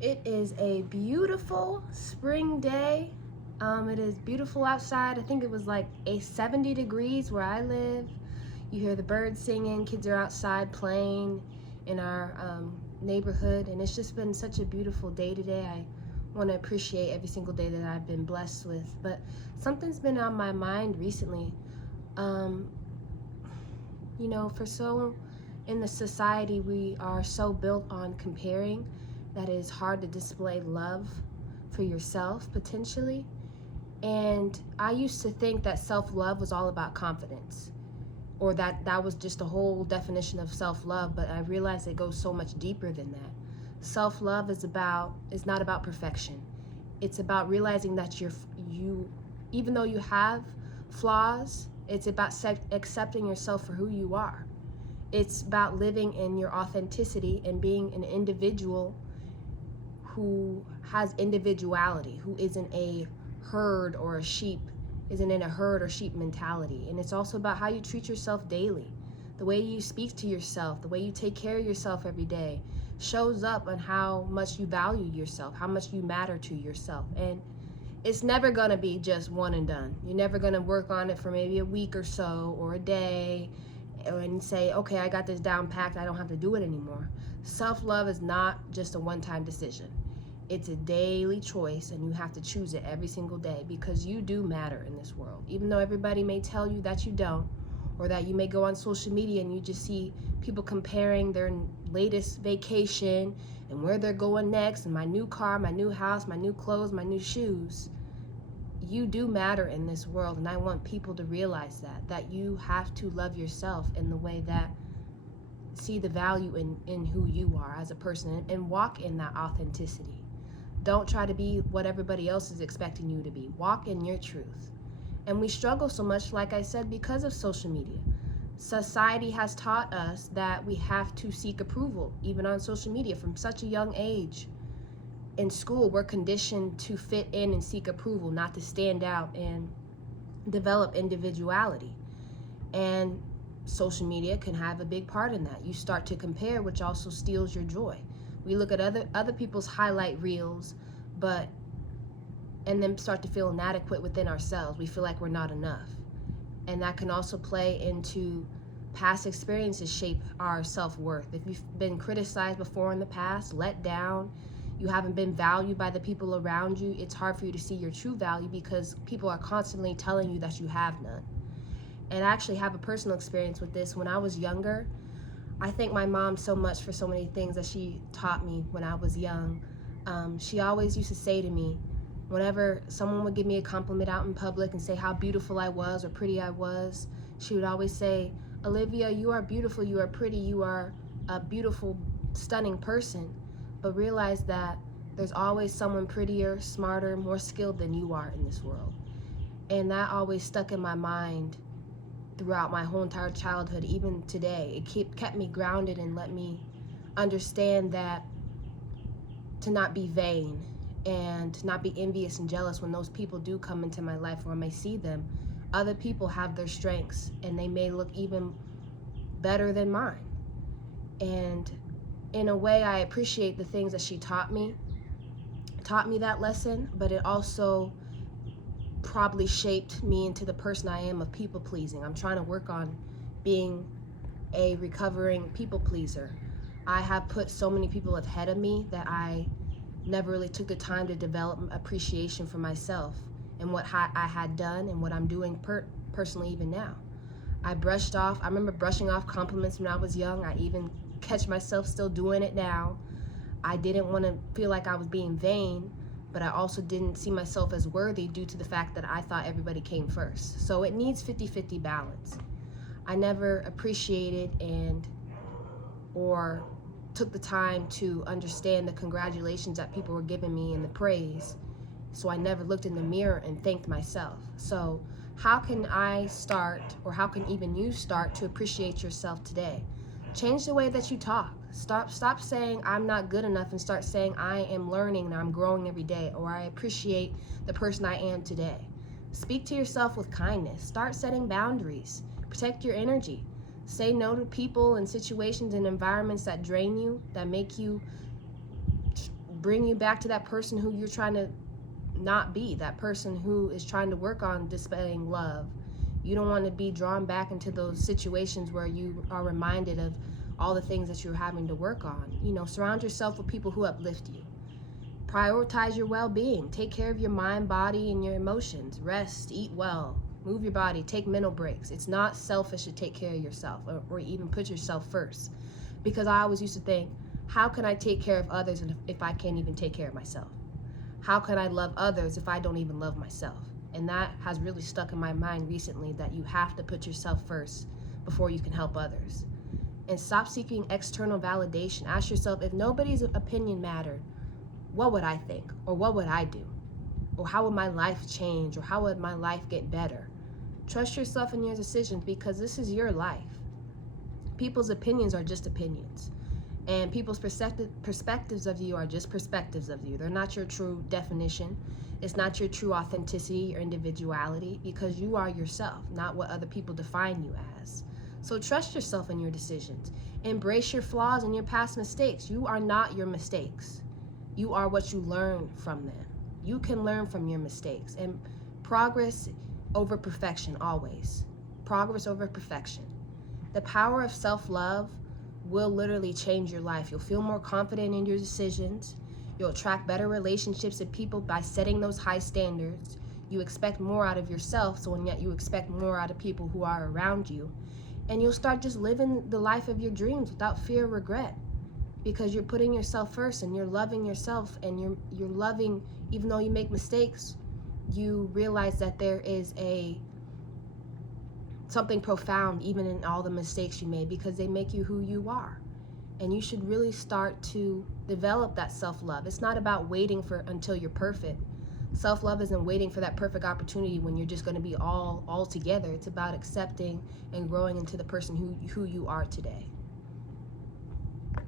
It is a beautiful spring day. It is beautiful outside. I think it was like 70 degrees where I live. You hear the birds singing, kids are outside playing in our neighborhood, and it's just been such a beautiful day today. I want to appreciate every single day that I've been blessed with. But something's been on my mind recently. Um, for so in the society, we are so built on comparing that it is hard to display love for yourself potentially. And I used to think that self-love was all about confidence, or that was just a whole definition of self-love, but I realized it goes so much deeper than that. Self-love is not about perfection. It's about realizing that you even though you have flaws, it's about accepting yourself for who you are. It's about living in your authenticity and being an individual who has individuality, who isn't a herd or a sheep, isn't in a herd or sheep mentality. And it's also about how you treat yourself daily. The way you speak to yourself, the way you take care of yourself every day shows up on how much you value yourself, how much you matter to yourself. And it's never gonna be just one and done. You're never gonna work on it for maybe a week or so or a day and say, okay, I got this down packed, I don't have to do it anymore. Self-love is not just a one-time decision. It's a daily choice, and you have to choose it every single day because you do matter in this world. Even though everybody may tell you that you don't, or that you may go on social media and you just see people comparing their latest vacation and where they're going next, and my new car, my new house, my new clothes, my new shoes. You do matter in this world, and I want people to realize that you have to love yourself in the way that see the value in who you are as a person and walk in that authenticity. Don't try to be what everybody else is expecting you to be. Walk in your truth. And we struggle so much, like I said, because of social media. Society has taught us that we have to seek approval, even on social media, from such a young age. In school, we're conditioned to fit in and seek approval, not to stand out and develop individuality. And social media can have a big part in that. You start to compare, which also steals your joy. We look at other people's highlight reels, and then start to feel inadequate within ourselves. We feel like we're not enough. And that can also play into past experiences shape our self-worth. If you've been criticized before in the past, let down, you haven't been valued by the people around you, it's hard for you to see your true value because people are constantly telling you that you have none. And I actually have a personal experience with this. When I was younger, I thank my mom so much for so many things that she taught me when I was young. She always used to say to me, whenever someone would give me a compliment out in public and say how beautiful I was or pretty I was, she would always say, Olivia, you are beautiful, you are pretty, you are a beautiful, stunning person, but realize that there's always someone prettier, smarter, more skilled than you are in this world. And that always stuck in my mind throughout my whole entire childhood, even today. It kept me grounded and let me understand that to not be vain and to not be envious and jealous when those people do come into my life or I may see them. Other people have their strengths and they may look even better than mine. And in a way, I appreciate the things that she taught me that lesson, but it also probably shaped me into the person I am of people pleasing. I'm trying to work on being a recovering people pleaser. I have put so many people ahead of me that I never really took the time to develop appreciation for myself and what I had done and what I'm doing personally even now. I remember brushing off compliments when I was young. I even catch myself still doing it now. I didn't want to feel like I was being vain, but I also didn't see myself as worthy due to the fact that I thought everybody came first. So it needs 50-50 balance. I never appreciated or took the time to understand the congratulations that people were giving me and the praise. So I never looked in the mirror and thanked myself. So how can I start, or how can even you start to appreciate yourself today? Change the way that you talk. Stop saying I'm not good enough and start saying I am learning and I'm growing every day, or I appreciate the person I am today. Speak to yourself with kindness. Start setting boundaries. Protect your energy. Say no to people and situations and environments that drain you, that make you bring you back to that person who you're trying to not be, that person who is trying to work on displaying love. You don't want to be drawn back into those situations where you are reminded of all the things that you're having to work on. You know, surround yourself with people who uplift you. Prioritize your well-being. Take care of your mind, body, and your emotions. Rest, eat well, move your body, take mental breaks. It's not selfish to take care of yourself or even put yourself first. Because I always used to think, how can I take care of others if I can't even take care of myself? How can I love others if I don't even love myself? And that has really stuck in my mind recently, that you have to put yourself first before you can help others. And stop seeking external validation. Ask yourself, if nobody's opinion mattered, what would I think? Or what would I do? Or how would my life change? Or how would my life get better? Trust yourself in your decisions, because this is your life. People's opinions are just opinions. And people's perspectives of you are just perspectives of you. They're not your true definition. It's not your true authenticity or individuality, because you are yourself, not what other people define you as. So trust yourself in your decisions. Embrace your flaws and your past mistakes. You are not your mistakes. You are what you learn from them. You can learn from your mistakes. And progress over perfection, always. Progress over perfection. The power of self-love will literally change your life. You'll feel more confident in your decisions. You'll attract better relationships and people by setting those high standards. You expect more out of yourself, so and yet you expect more out of people who are around you. And you'll start just living the life of your dreams without fear or regret, because you're putting yourself first and you're loving yourself, and you're loving, even though you make mistakes, you realize that there is something profound even in all the mistakes you made, because they make you who you are. And you should really start to develop that self-love. It's not about waiting until you're perfect. Self-love isn't waiting for that perfect opportunity when you're just going to be all together. It's about accepting and growing into the person who you are today.